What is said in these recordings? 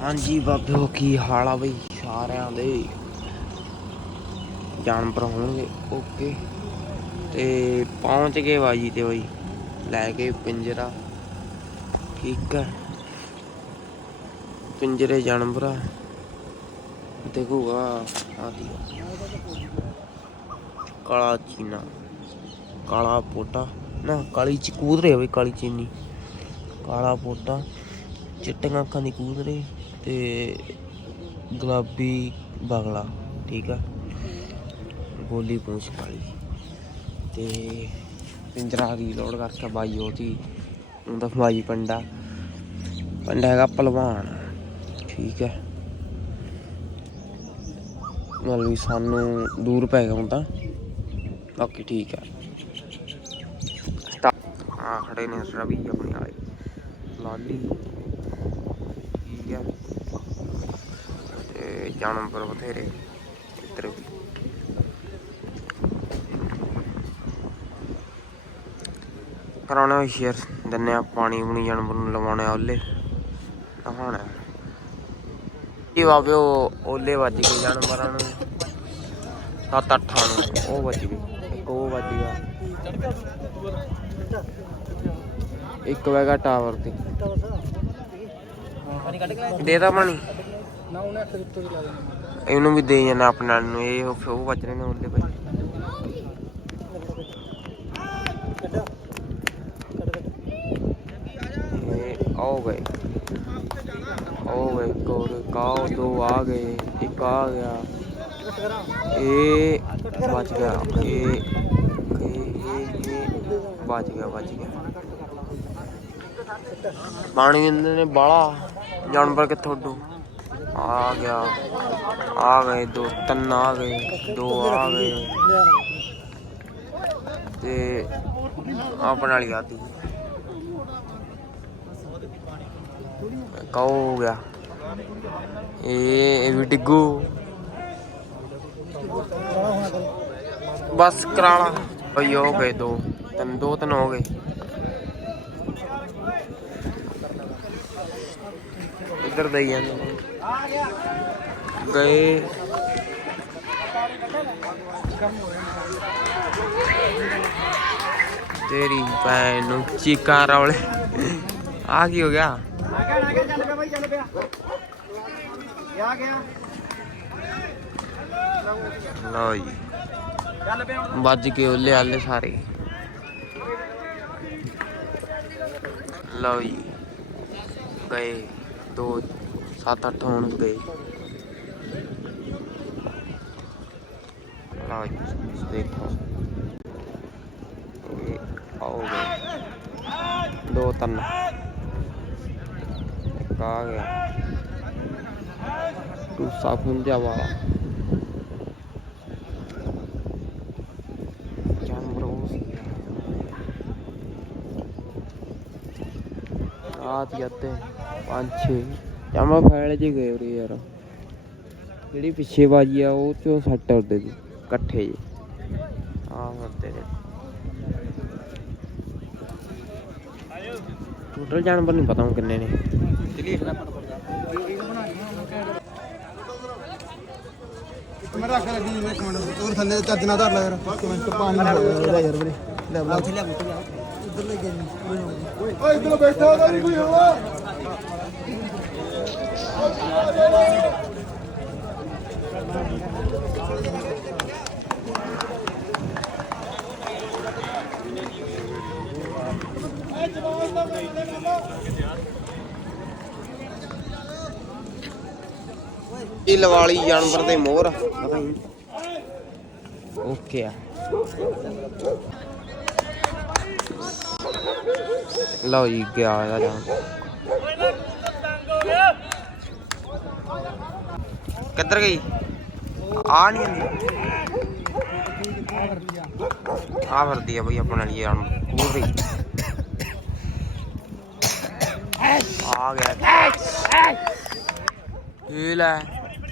ਹਾਂਜੀ ਬਾਬਿਓ, ਕੀ ਹਾਲ ਆ ਬਈ? ਸਾਰਿਆਂ ਦੇ ਜਾਨਵਰ ਹੋਣਗੇ, ਓਕੇ। ਤੇ ਪਹੁੰਚ ਗਏ ਬਾਜੀ ਤੇ ਬਈ, ਲੈ ਕੇ ਪਿੰਜਰਾ। ਠੀਕ ਹੈ ਪਿੰਜਰੇ ਜਾਨਵਰ ਦੇਖੂਗਾ ਆਦੀ ਕਾਲਾ ਚੀਨਾ, ਕਾਲਾ ਪੋਟਾ। ਨਾ, ਕਾਲੀ ਚ ਬਈ, ਕਾਲੀ ਚੀਨੀ। ਕਾਲਾ ਪੋਟਾ, ਚਿੱਟੀਆਂ ਅੱਖਾਂ ਦੀ ਕੂਦਰੇ। ਤੇ ਗੁਲਾਬੀ ਬਗਲਾ, ਠੀਕ ਆ? ਗੋਲੀ ਪੂੰਛ ਵਾਲੀ। ਤੇ ਪਿੰਜਰਾ ਦੀ ਲੋਡ ਕਰਕੇ ਬਾਈ ਉਹਦੀ ਉਹਦਾ ਬਾਈ ਪੰਡਾ। ਪੰਡਾ ਹੈਗਾ ਪਹਿਲਵਾਨ, ਠੀਕ ਹੈ ਮਤਲਬ ਵੀ ਸਾਨੂੰ ਦੂਰ ਪੈ ਗਿਆ ਹੁਣ ਤਾਂ। ਬਾਕੀ ਠੀਕ ਹੈ ਆ ਖੜੇ ਨੇ ਰਵੀ ਆਪਣੇ ਵਾਲੇ। ਲਾਲੀ ਠੀਕ ਹੈ ਤੇ ਜਾਨਵਰ ਬਥੇਰੇ ਇੱਧਰ ਕਰਾਉਣਾ ਸ਼ੇਅਰ ਦਿੰਨੇ ਆ, ਪਾਣੀ ਪੂਣੀ ਜਾਨਵਰ ਨੂੰ ਲਵਾਉਣੇ ਓਲੇ ਨਹਾਉਣਾ। ਇਹ ਬਾਬੇ, ਉਹ ਓਲੇ ਵੱਜ ਗਏ ਜਾਨਵਰਾਂ ਨੂੰ। ਸੱਤ ਅੱਠਾਂ ਨੂੰ, ਉਹ ਵੱਜ ਗਏ। ਇੱਕ ਉਹ ਵੱਜ ਗਿਆ। ਇੱਕ ਵੈਗਾ ਟਾਵਰ ਤੇ। ਦੇਦਾ ਪਾਣੀ? ਨਾ ਉਹਨੇ ਅੱਖ ਦਿੱਤੋ ਲਾ ਦੇਣਾ। ਇਹਨੂੰ ਵੀ ਦੇ ਜਾਣਾ ਆਪਣੇ ਨਾਲ ਨੂੰ, ਇਹ ਉਹ ਉਹ ਵੱਜ ਰਹੇ ਨੇ ਉਹਦੇ ਭਾਈ ਇਹ ਆਓ ਗਏ। ਆਓ ਗਏ ਕੋਰ ਕਾਓ ਦੋ ਆ ਗਏ, ਇੱਕ ਆ ਗਿਆ। ਇਹ ਬਚ ਗਿਆ, ਇਹ ਇਹ ਇਹ ਬਚ ਗਿਆ ਬਚ ਗਿਆ। ਪਾਣੀ ਇਹਨਾਂ ਨੇ ਬਾਲਾ, ਜਾਨਵਰ ਕਿੱਥੋਂ ਉੱਡੂ? ਆ ਗਿਆ। ਆ ਗਏ ਦੋ, ਤਿੰਨ ਆ ਗਏ, ਦੋ ਆ ਗਏ। ਤੇ ਆਪਣੇ ਵਾਲੀ ਆਦੀ ਕau ਹੋ ਗਿਆ? ਇਹ ਇਹ ਵੀ ਡਿੱਗੂ। ਬਸ ਕਰਾਲਾ। ਬਈ ਹੋ ਗਏ ਦੋ, ਤਿੰਨ ਦੋ, ਤਿੰਨ ਹੋ ਗਏ। ਇੱਧਰ ਦਈ ਜਾਂਦੇ ਗਏ। ਤੇਰੀ ਭੈਣ ਨੂੰ ਚੀਕਾਂ ਰੌਲੇ। ਆ ਕੀ ਹੋ ਗਿਆ? ਆ ਗਿਆ ਆ ਗਿਆ ਚੱਲ ਪਿਆ ਬਾਈ ਚੱਲ ਪਿਆ ਆ ਗਿਆ ਲਓ ਜੀ। ਵੱਜ ਕੇ ਉੱਲੇ ਆਲੇ ਸਾਰੇ। ਲਓ ਜੀ। ਗਏ ਦੋ ਸੱਤ ਅੱਠ ਹੁਣ ਗਏ ਲਓ ਜੀ ਦੇਖੋ ਇਹ ਆਓ ਗਏ ਦੋ ਤਿੰਨ ਇੱਕ ਆ ਗਿਆ ਟੂਸਾ ਫੁੰਜਾ ਵਾਲਾ ਜਾਨਵਰ ਉਹ ਸੀ ਰਾਤ ਜੱਤੇ ਪੰਜ ਛੇ ਜਾਮਾ ਫੈਲ ਜੇ ਗਏ ਉਰੇ ਯਾਰ। ਜਿਹੜੀ ਪਿੱਛੇ ਬਾਜੀ ਆ ਉਹ ਚੋਂ ਸੱਟ ਉੱਡੇ ਦੀ ਇਕੱਠੇ ਜੇ ਆ ਮਰਦੇ ਨੇ। ਟੋਟਲ ਜਾਨਵਰ ਨਹੀਂ ਪਤਾ ਹੁਣ ਕਿੰਨੇ ਨੇ। ਜਾ ਮੈਂ ਰੱਖ ਲੱਗੀ ਜਿਵੇਂ ਇੱਕ ਮਿੰਟ। ਹੋਰ ਥੱਲੇ ਚੱਜ ਨਾਲ ਧਰ ਲੈ ਯਾਰ। ਇੱਕ ਮਿੰਟ ਪਾਣੀ ਲੈ ਯਾਰ ਵੀਰੇ। ਲੈ ਬਲਾ ਉੱਥੇ ਲਿਆ ਉੱਧਰ ਲੈ ਗਏ ਓਏ ਇੱਧਰ ਬੈਠਾ ਉਹਦਾ ਨਹੀਂ ਕੋਈ ਹੋਵਾ ਇਹ ਲਵਾਲੀ ਜਾਨਵਰ ਦੇ ਮੋਹਰ। ਪਤਾ ਓਕੇ ਆ। ਲਓ ਜੀ ਗਿਆ ਇਹਦਾ ਜਾਨ ਕਿੱਧਰ ਗਈ? ਆ ਨਹੀਂ ਆਂਦੀ ਆ ਵਰਦੀ ਆ ਬਈ ਆਪਣੇ ਵਾਲੀ ਜਾਨ। ਪੂਰੀ ਆ ਗਿਆ। ਇਹ ਲੈ।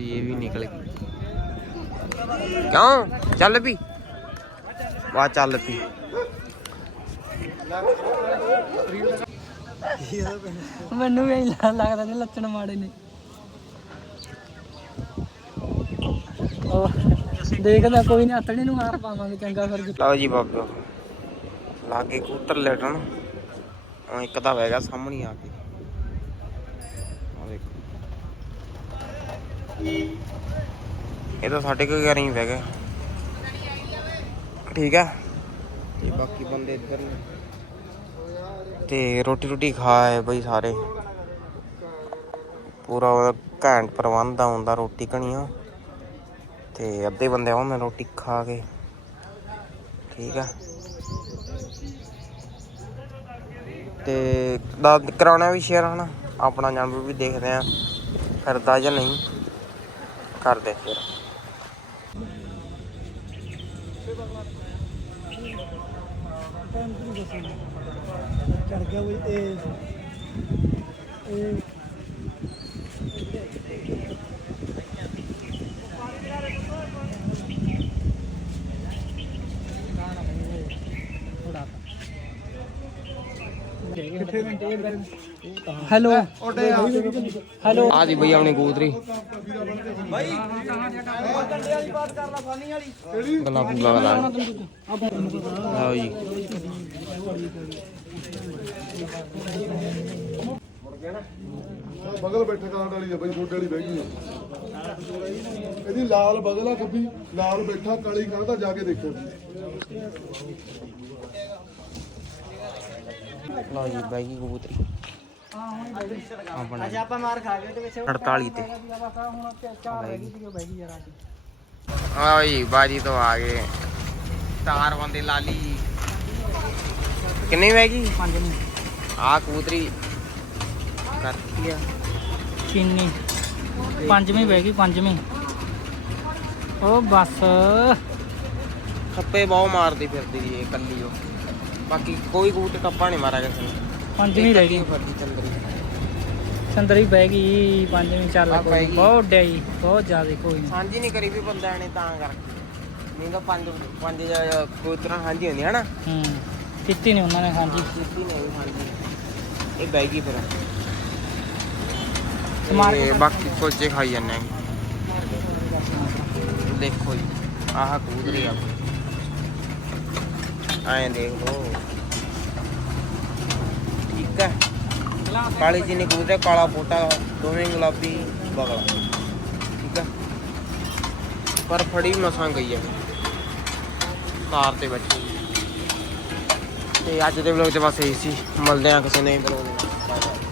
ਇਹ ਵੀ ਨਿਕਲ ਗਈ। ਕਿਉਂ? ਚੱਲ ਪੀ। ਵਾ ਚੱਲ ਪੀ। ਮੈਨੂੰ ਵੀ ਇੰਨਾ ਲੱਗਦਾ ਨੇ ਲੱਛਣ ਮਾੜੇ ਨੇ। ਦੇਖਦਾ ਕੋਈ ਨਹੀਂ ਹੱਥਣੀ ਨੂੰ ਮਾਰ ਪਾਵਾਂਗੇ ਚੰਗਾ ਫਿਰ ਲਓ ਜੀ ਬਾਬਾ। ਲਾਗੇ ਕੂਤਰ ਲੈਟਣ। ਉਹ ਇੱਕ ਤਾਂ ਵੈਗਾ ਸਾਹਮਣੇ ਆ ਕੇ ਆਹ ਦੇਖੋ ਇਹ ਤਾਂ ਸਾਡੇ ਕੋਲ ਘਰ ਹੀ ਬਹਿ ਗਿਆ ਠੀਕ ਆ? ਤੇ ਬਾਕੀ ਬੰਦੇ ਇੱਧਰ ਨੇ। ਤੇ ਰੋਟੀ ਰੋਟੀ ਖਾਏ ਬਈ ਸਾਰੇ। ਪੂਰਾ ਘੈਂਟ ਪ੍ਰਬੰਧ ਆ ਹੁੰਦਾ ਰੋਟੀ ਕਣੀਆਂ ਤੇ ਅੱਧੇ ਬੰਦੇ ਆਉਂਦੇ ਰੋਟੀ ਖਾ ਕੇ। ਠੀਕ ਆ? ਤੇ ਦਾ ਕਰਾਉਣਾ ਵੀ ਸ਼ੇਅਰ ਹਨਾ? ਆਪਣਾ ਜਾਨਵਰ ਵੀ ਦੇਖਦੇ ਆ। ਕਰਦਾ ਜਾਂ ਨਹੀਂ। ਕਰਦੇ ਫਿਰ। ਚੜ ਗਿਆ ਉਹ ਇਹ ਇਹ ਹੈਲੋ। ਹੈਲੋ। ਆ ਦੀ ਬਈ ਆਪਣੀ ਕੂਤਰੀ ਗਲਾ ਪੂਲਾ ਗਲਾ ਲਓ ਜੀ। ਬਗਲ ਬੈਠੇ ਕਾਂਡ ਵਾਲੀ ਆ ਬਈ ਗੋਡੇ ਵਾਲੀ ਬਹਿ ਗਈ ਆ। ਇਹਦੀ ਲਾਲ ਬਗਲ ਆ ਖੱਬੀ। ਲਾਲ ਬੈਠਾ ਕਾਲੀ ਕਾਂਡ ਆ ਜਾ ਕੇ ਦੇਖੋ। ਲਓ ਜੀ ਬਾਈ ਕਬੂਤਰੀ। ਆਪਣਾ ਅੱਜ ਆਪਾਂ ਮਾਰ ਖਾ ਗਏ ਤੇ। ਵਿੱਚ 48 ਤੇ ਬਹਿ ਹਾਂ ਜੀ ਬਾਜੀ ਤੋਂ ਆ ਗਏ। ਚਾਰ ਬੰਦੇ ਲਾਲੀ। ਕਿੰਨੀ ਵਹਿ ਗਈ ਪੰਜ ਨਹੀਂ। ਆ ਕਬੂਤਰੀ। ਕਰਤੀ ਆ। ਚੀਨੀ। ਪੰਜਵੀਂ ਬਹਿ ਗਈ ਪੰਜਵੀਂ। ਉਹ ਬਸ। ਖੱਪੇ ਬਹੁਤ ਮਾਰਦੀ ਫਿਰਦੀ ਜੀ ਇਹ ਕੱਲੀ ਉਹ। ਬਾਕੀ ਕੋਈ ਕਬੂਤਰ ਟੱਪਾ ਨਹੀਂ ਮਾਰਿਆ ਕਿਸੇ ਨੇ। ਪੰਜਵੀਂ ਰਹਿ ਗਈ। ਫਿਰਦੀ ਚੰਦਰੀ। ਚੰਦਰੀ ਬਹਿ ਗਈ ਪੰਜਵੀਂ ਚੱਲ ਆ ਕੋਈ ਬਹਿ ਨੀ, ਗਈ। ਬਹੁਤ ਡਿਆਈ ਬਹੁਤ ਜ਼ਿਆਦਾ ਕੋਈ ਨਹੀਂ ਸਾਂਝੀ ਨਹੀਂ ਕਰੀ ਵੀ ਬੰਦਿਆਂ ਨੇ ਤਾਂ ਕਰਕੇ। ਨਹੀਂ ਤਾਂ ਪੰਜ ਪੰਜ ਜ- ਕਬੂਤਰਾਂ ਸਾਂਝੀ ਹੁੰਦੀ ਹੈ ਨਾ ਹੂੰ ਕੀਤੀ ਨਹੀਂ ਉਹਨਾਂ ਨੇ ਹਾਂਜੀ ਕੀਤੀ ਨਹੀਂ ਸਾਂਝੀ। ਇਹ ਬਹਿ ਗਈ ਫਿਰ। ਮਾਰ ਤੇ ਕੇ ਬਾਕੀ ਕੋਚੇ ਖਾਈ ਜਾਂਦੇ ਆ। ਦੇਖੋ ਜੀ ਆਹ ਕਬੂਤਰੀ ਆ। ਐਂ ਦੇਖ ਲੋ ਠੀਕ ਹੈ। ਕਾਲੀ ਚੀਨੀ ਕਬੂਤਰ, ਕਾਲਾ ਪੋਟਾ ਦੋਵੇਂ ਗੁਲਾਬੀ ਬਗਲਾ। ਠੀਕ ਹੈ। ਪਰ ਫੜੀ ਮਸਾਂ ਗਈ ਹੈ ਕਾਰ ਤੇ ਬੈਠੀ। ਤੇ ਅੱਜ ਦੇ ਵਲੋਗ ਤੇ ਬਸ ਇਹੀ ਸੀ। ਮਿਲਦੇ ਆ ਕਿਸੇ ਨੇ ਵਲੋਗ ਦੇ